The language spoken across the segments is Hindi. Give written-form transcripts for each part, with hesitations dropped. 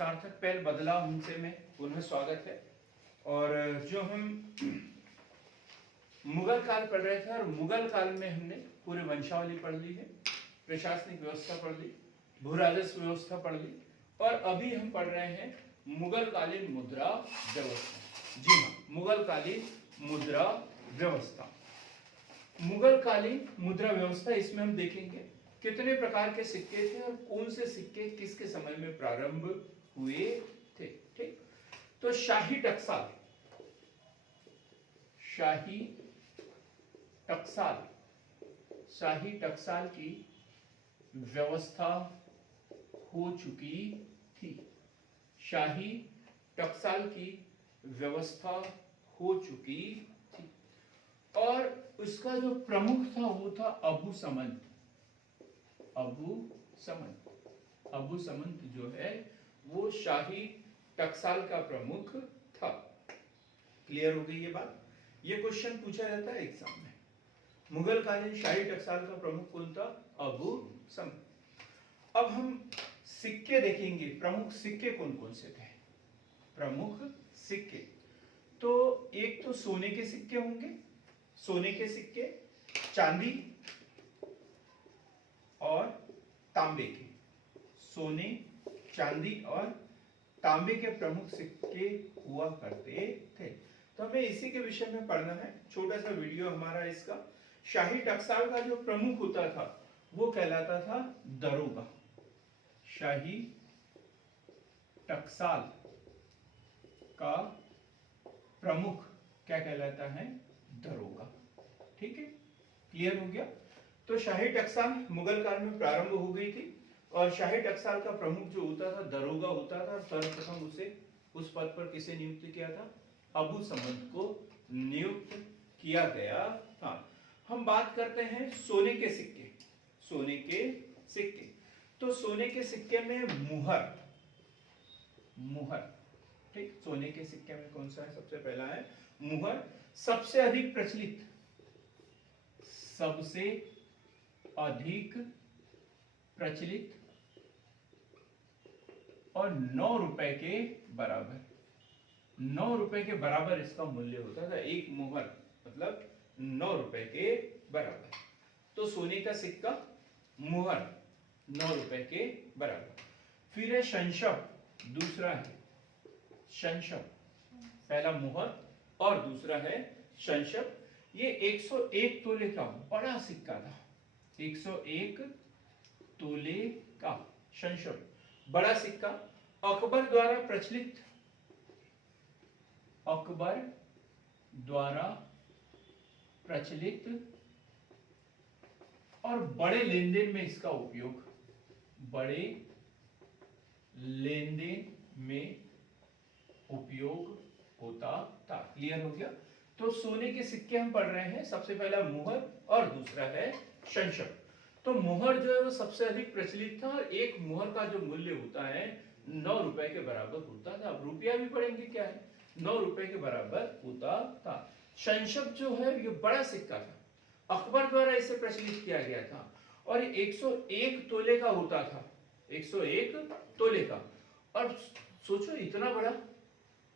सार्थक पहल बदलाव उनसे में पुनः स्वागत है। और जो हम मुगल काल पढ़ रहे थे और मुगल काल में हमने पूरी वंशावली पढ़ ली है, प्रशासनिक व्यवस्था पढ़ ली, भू राजस्व व्यवस्था पढ़ ली और अभी हम पढ़ रहे हैं मुगल कालीन मुद्रा व्यवस्था। जी हाँ, मुगल कालीन मुद्रा व्यवस्था। मुगल कालीन मुद्रा व्यवस्था, इसमें हम देखेंगे कितने प्रकार के सिक्के थे और कौन से सिक्के किसके समय में प्रारंभ हुए थे। ठीक, तो शाही टकसाल, शाही टकसाल, शाही टकसाल की व्यवस्था हो चुकी थी। शाही टकसाल की व्यवस्था हो चुकी थी और उसका जो प्रमुख था वो था अबू समंत। अबू समंत, अबू समंत जो है वो शाही टकसाल का प्रमुख था। क्लियर हो गई ये बात? ये क्वेश्चन पूछा जाता है एग्जाम में। मुगल कालीन शाही टकसाल का प्रमुख कौन था? अबू समंत। अब हम सिक्के देखेंगे, प्रमुख सिक्के कौन कौन से थे। प्रमुख सिक्के तो एक तो सोने के सिक्के होंगे, सोने के सिक्के, चांदी और तांबे के। सोने, चांदी और तांबे के प्रमुख सिक्के हुआ करते थे। तो हमें इसी के विषय में पढ़ना है। छोटा सा वीडियो हमारा इसका। शाही टकसाल का जो प्रमुख होता था वो कहलाता था दरोगा। शाही टकसाल का प्रमुख क्या कहलाता है? दरोगा। ठीक है, क्लियर हो गया? तो शाही टकसाल मुगल काल में प्रारंभ हो गई थी और शाही टकसाल का प्रमुख जो होता था दरोगा होता था। सर्वप्रथम उसे उस पद पर किसे नियुक्त किया था? अबू समंत को नियुक्त किया गया था। हम बात करते हैं सोने के सिक्के। सोने के सिक्के तो सोने के सिक्के में मुहर, मुहर। ठीक, सोने के सिक्के में कौन सा है? सबसे पहला है मुहर। सबसे अधिक प्रचलित, सबसे अधिक प्रचलित और 9 रुपए के बराबर, 9 रुपए के बराबर इसका मूल्य होता था। एक मुहर मतलब 9 रुपए के बराबर। तो सोने का सिक्का, मुहर 9 रुपए के बराबर। फिर है शंशब, दूसरा है शंशब। पहला मुहर और दूसरा है शंशब। ये 101 तोले का बड़ा सिक्का था। 101 तोले का शंशब, बड़ा सिक्का। अकबर द्वारा प्रचलित, अकबर द्वारा प्रचलित और बड़े लेन देन में इसका उपयोग, बड़े लेन देन में उपयोग होता था। क्लियर हो गया? तो सोने के सिक्के हम पढ़ रहे हैं। सबसे पहला मुहर और दूसरा है शंशब। तो मुहर जो है वो सबसे अधिक प्रचलित था और एक मुहर का जो मूल्य होता है 9 रुपए के बराबर होता था। अब रुपया भी पढ़ेंगे क्या है, 9 रुपए के बराबर होता था। शंशब जो है ये बड़ा सिक्का था, अकबर द्वारा इसे प्रचलित किया गया था और 101 तोले का होता था। 101 तोले का। और सोचो इतना बड़ा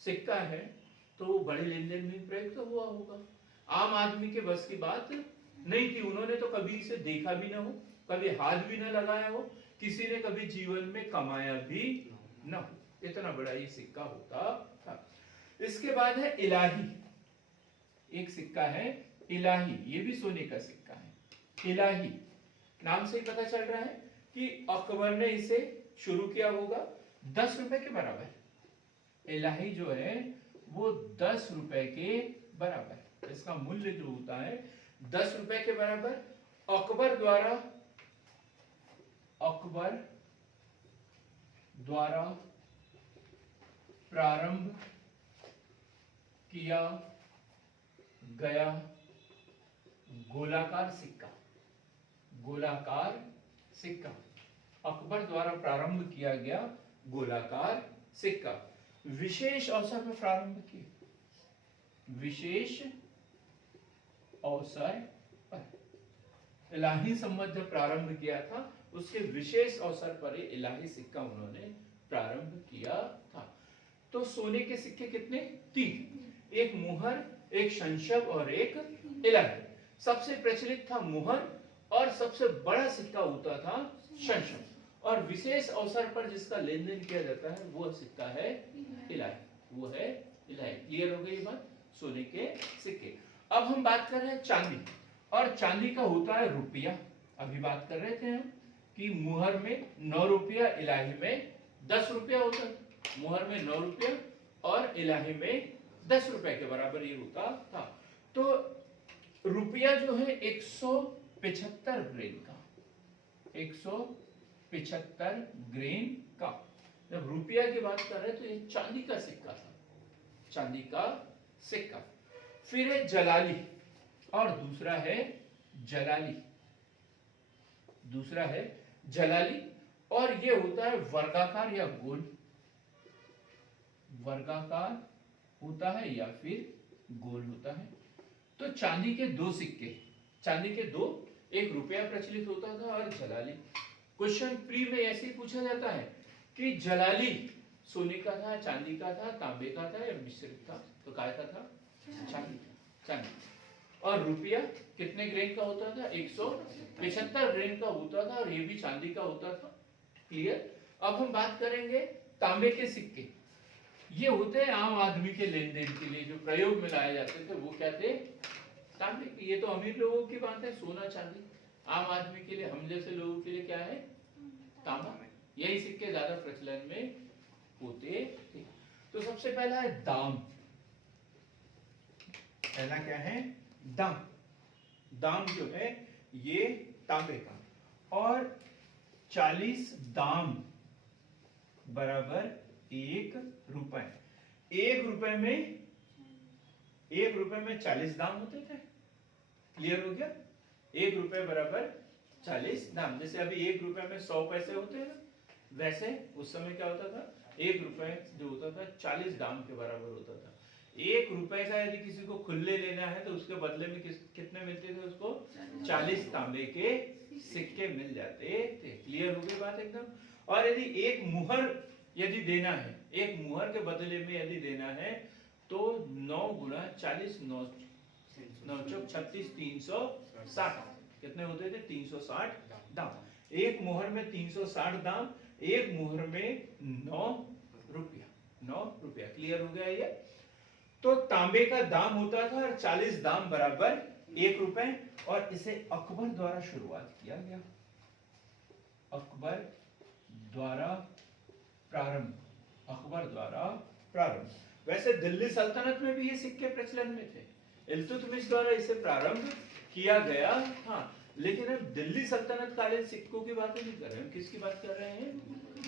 सिक्का है तो बड़े लेन देन में प्रयुक्त हुआ होगा। आम आदमी के बस की बात नहीं थी। उन्होंने तो कभी इसे देखा भी ना हो, कभी हाथ भी ना लगाया हो, किसी ने कभी जीवन में कमाया भी ना हो। इतना बड़ा ये सिक्का होता था। इसके बाद है इलाही। एक सिक्का है इलाही, ये भी सोने का सिक्का है। इलाही नाम से ही पता चल रहा है कि अकबर ने इसे शुरू किया होगा 10 रुपए के बराबर। इलाही जो है वो 10 रुपए के बराबर, इसका मूल्य जो होता है 10 रुपए के बराबर। अकबर द्वारा प्रारंभ किया गया गोलाकार सिक्का, गोलाकार सिक्का। अकबर द्वारा प्रारंभ किया गया गोलाकार सिक्का। विशेष अवसर पर प्रारंभ किया, विशेष अवसर पर। इलाही संवत जब प्रारंभ किया था उसके विशेष अवसर पर इलाही सिक्का उन्होंने प्रारंभ किया सोने के सिक्के कितने? 3, एक मुहर, एक शंशब और एक इलाही। सबसे प्रचलित था मुहर और सबसे बड़ा सिक्का होता था शंशब, और विशेष अवसर पर जिसका लेन देन किया जाता है वो सिक्का है इलाही, वो है इलाही। क्लियर हो गई बात? सोने के सिक्के। अब हम बात कर रहे हैं चांदी, और चांदी का होता है रुपया। अभी बात कर रहे थे हम कि मुहर में 9 रुपया, इलाही में 10 रुपया होता है। मुहर में 9 रुपया और इलाही में 10 रुपए के बराबर ये होता था। तो रुपया जो है 175 ग्रेन का, 175 ग्रेन का। जब रुपया की बात कर रहे हैं तो ये चांदी का सिक्का था, चांदी का सिक्का। फिर है जलाली और दूसरा है जलाली, दूसरा है जलाली, और ये होता है वर्गाकार या गोल, वर्गाकार होता है या फिर गोल होता है। तो चांदी के 2 सिक्के, चांदी के 2, एक रुपया प्रचलित होता था और जलाली। क्वेश्चन प्री में ऐसे ही पूछा जाता है कि जलाली सोने का था, चांदी का था, तांबे का था या मिश्रित था? तो काय का था? चांदी का, चांदी। और रुपया कितने ग्रेन का होता था? 175 ग्रेन का होता था, और ये भी चांदी का होता था। क्लियर? अब हम बात करेंगे तांबे के सिक्के। ये होते हैं आम आदमी के लेन देन के लिए, जो प्रयोग में लाए जाते थे वो क्या थे? तांबे के। ये तो अमीर लोगों की बात है, सोना चांदी। आम आदमी के लिए, हम जैसे लोगों के लिए क्या है? तांबा। यही सिक्के ज्यादा प्रचलन में होते थे। तो सबसे पहला है दाम। पहला क्या है? दाम। दाम जो है ये तांबे का, और 40 दाम बराबर 1 रुपए। 1 रुपए में 40 दाम होते थे। क्लियर हो गया? 1 रुपए बराबर 40 दाम। जैसे अभी 1 रुपए में 100 पैसे होते हैं ना, वैसे उस समय क्या होता था? 1 रुपए जो होता था 40 दाम के बराबर होता था। 1 रुपए का यदि किसी को खुले लेना है तो उसके बदले में कितने मिलते थे उसको? 40 तांबे के सिक्के मिल जाते थे। क्लियर हो गई बात एकदम? और यदि एक मुहर यदि देना है, एक मुहर के बदले में यदि देना है तो 9 गुना 40, 9 चौक 36, 360 कितने होते थे? 360 दाम। एक मुहर में 360 दाम, एक मुहर में 9 रुपया, 9 रुपया। क्लियर हो गया ये? तो तांबे का दाम होता था और 40 दाम बराबर 1 रुपए, और इसे अकबर द्वारा शुरुआत किया गया। अकबर द्वारा प्रारंभ, अकबर द्वारा प्रारंभ। वैसे दिल्ली सल्तनत में भी ये सिक्के प्रचलन में थे, इल्तुतमिश द्वारा इसे प्रारंभ किया गया। हाँ, लेकिन हम दिल्ली सल्तनत कालीन सिक्कों की बात नहीं कर रहे हैं, किसकी बात कर रहे हैं?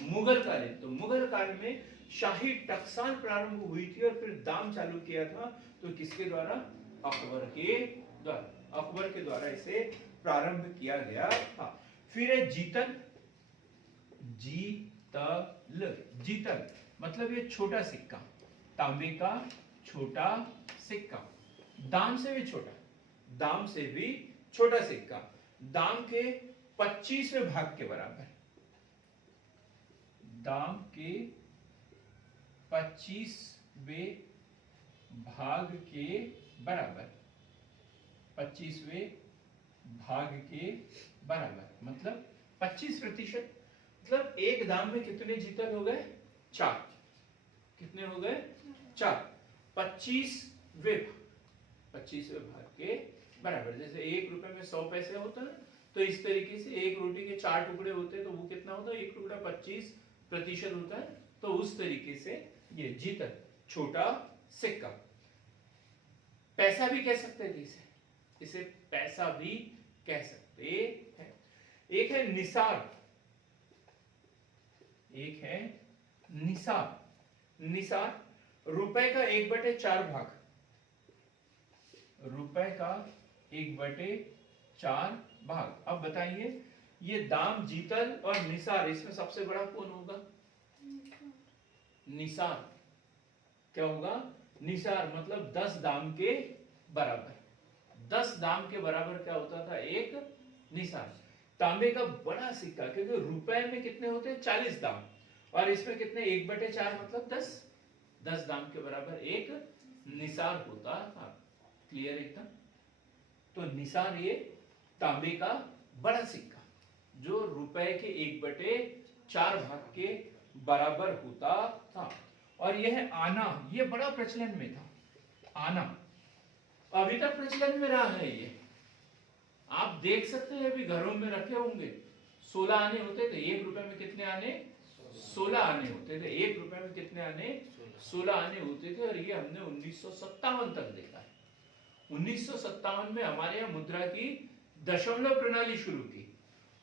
मुगल कालीन। तो मुगल काल में शाही टकसान प्रारंभ हुई थी और फिर दाम चालू किया था, तो किसके द्वारा? अकबर के द्वारा। अकबर के द्वारा इसे प्रारंभ किया गया था। फिर है जीतल। जीतल, जीतल मतलब ये छोटा सिक्का, तांबे का छोटा सिक्का, दाम से भी छोटा, दाम से भी छोटा सिक्का, दाम के 25वें भाग के बराबर, दाम के 25वें भाग के बराबर, 25वें भाग के बराबर मतलब 25%। मतलब एक दाम में कितने जीतल हो गए? 4। कितने हो गए? 4। 25वें भाग के बराबर। जैसे 1 रुपए में 100 पैसे होता है, तो इस तरीके से एक रोटी के 4 टुकड़े होते हैं, तो वो कितना होता है? 1 टुकड़ा 25% होता है। तो उस तरीके से ये जीतल, छोटा सिक्का। पैसा भी कह सकते थे इसे पैसा भी कह सकते हैं। एक है निसार, एक है निसार। निसार रुपए का 1/4 भाग, रुपए का 1/4 भाग। अब बताइए ये दाम, जीतल और निसार, इसमें सबसे बड़ा कौन होगा? निसार। क्या होगा? निसार मतलब 10 दाम के बराबर। 10 दाम के बराबर क्या होता था? एक निसार। तांबे का बड़ा सिक्का, क्योंकि रुपए में कितने होते हैं? 40 दाम, और इसमें कितने? 1/4 मतलब 10। 10 दाम के बराबर एक निसार होता था। क्लियर एकदम। तो निसार ये तांबे का बड़ा सिक्का जो रुपए के 1/4 भाग के बराबर होता था। और यह आना, ये बड़ा प्रचलन में था। आना अभी तक प्रचलन में रहा है। ये आप देख सकते हैं, अभी घरों में रखे होंगे। 16 आने होते थे। 1 रुपए में कितने आने? 16 आने होते थे। 1 रुपए में कितने आने? 16 आने होते थे। और ये हमने 1957 तक देखा है। 1957 में हमारे यहाँ मुद्रा की दशमलव प्रणाली शुरू की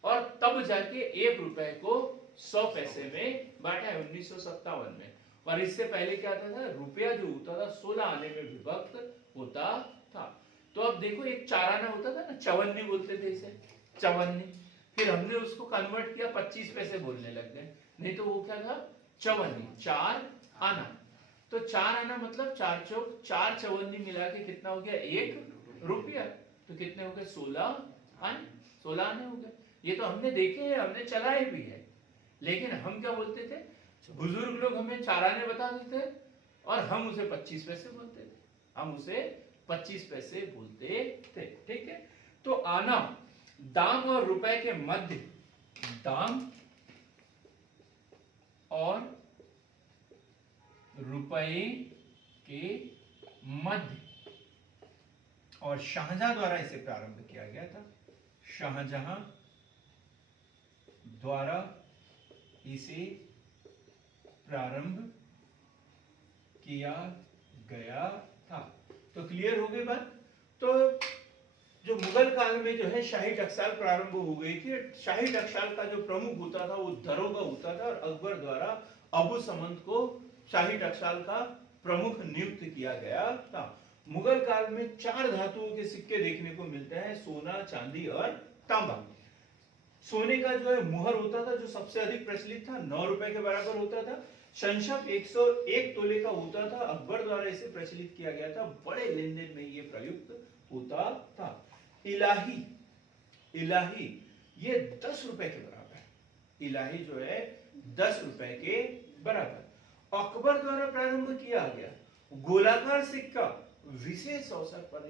और तब जाके 1 रुपए को 100 पैसे में बांटा है 1957 में। और इससे पहले क्या था? रुपया जो होता था 16 आने में विभक्त होता था। तो अब देखो, एक 4 आना होता था ना, चवन्नी बोलते थे इसे, चवन्नी। फिर हमने उसको कन्वर्ट किया, 25 पैसे बोलने लग गए। नहीं तो वो क्या था? चवन्नी, 4 आना। तो 4 आना मतलब 4 चौक 4 चवन्नी मिला के कितना हो गया? 1 रुपया। तो कितने हो गए? 16 आने। 16 आने हो गए। ये तो हमने देखे हैं, हमने चलाए भी है। लेकिन हम क्या बोलते थे? बुजुर्ग लोग हमें 4 आने बता देते और हम उसे 25 पैसे बोलते थे। हम उसे 25 पैसे बोलते थे। ठीक है। तो आना दाम और रुपए के मध्य, दाम और रुपए के मध्य, और शाहजहां द्वारा इसे प्रारंभ किया गया था। शाहजहां द्वारा इसे प्रारंभ किया गया था। तो क्लियर हो गई बात। तो जो मुगल काल में जो है शाही टकसाल प्रारंभ हो गई थी। शाही टकसाल का जो प्रमुख होता था वो दरोगा होता था और अकबर द्वारा अबू समंत को शाही टकसाल का प्रमुख नियुक्त किया गया था। मुगल काल में 4 धातुओं के सिक्के देखने को मिलते हैं, सोना, चांदी और तांबा। सोने का जो है मुहर होता था जो सबसे अधिक प्रचलित था, 9 रुपए के बराबर होता था। शंशक 101 तोले का होता था। अकबर द्वारा इसे प्रचलित किया गया था। बड़े लेन देन में ये प्रयुक्त होता था। इलाही, इलाही ये 10 रुपए के बराबर है। इलाही जो है 10 रुपए के बराबर अकबर द्वारा प्रारंभ किया गया। गोलाकार सिक्का विशेष अवसर पर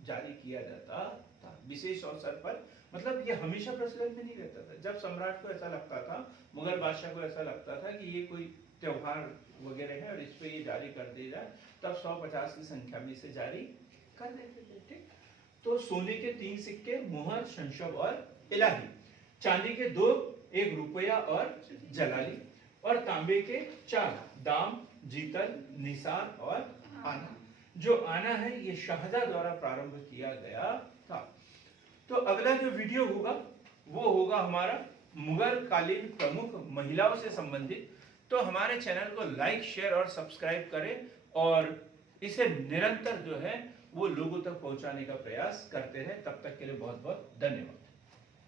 जारी किया जाता था। विशेष अवसर पर मतलब ये हमेशा प्रचलन में नहीं रहता था। जब सम्राट को ऐसा लगता था, मुगल बादशाह को ऐसा लगता था कि ये कोई त्योहार वगैरह है और इस पे ये जारी कर दिया जाए, तब 150 की संख्या में इसे जारी कर देते थे। ठीक। तो सोने के 3 सिक्के, मुहर, शंशब और इलाही। चांदी के 2, 1 रुपया और जलाली। और तांबे के 4, दाम, जीतल, निसार और आना। जो आना है ये शाहजहां द्वारा प्रारंभ किया गया था। तो अगला जो वीडियो होगा वो होगा हमारा मुगल कालीन प्रमुख महिलाओं से संबंधित। तो हमारे चैनल को लाइक, शेयर और सब्सक्राइब करें और इसे निरंतर जो है वो लोगों तक पहुंचाने का प्रयास करते हैं। तब तक के लिए बहुत बहुत धन्यवाद।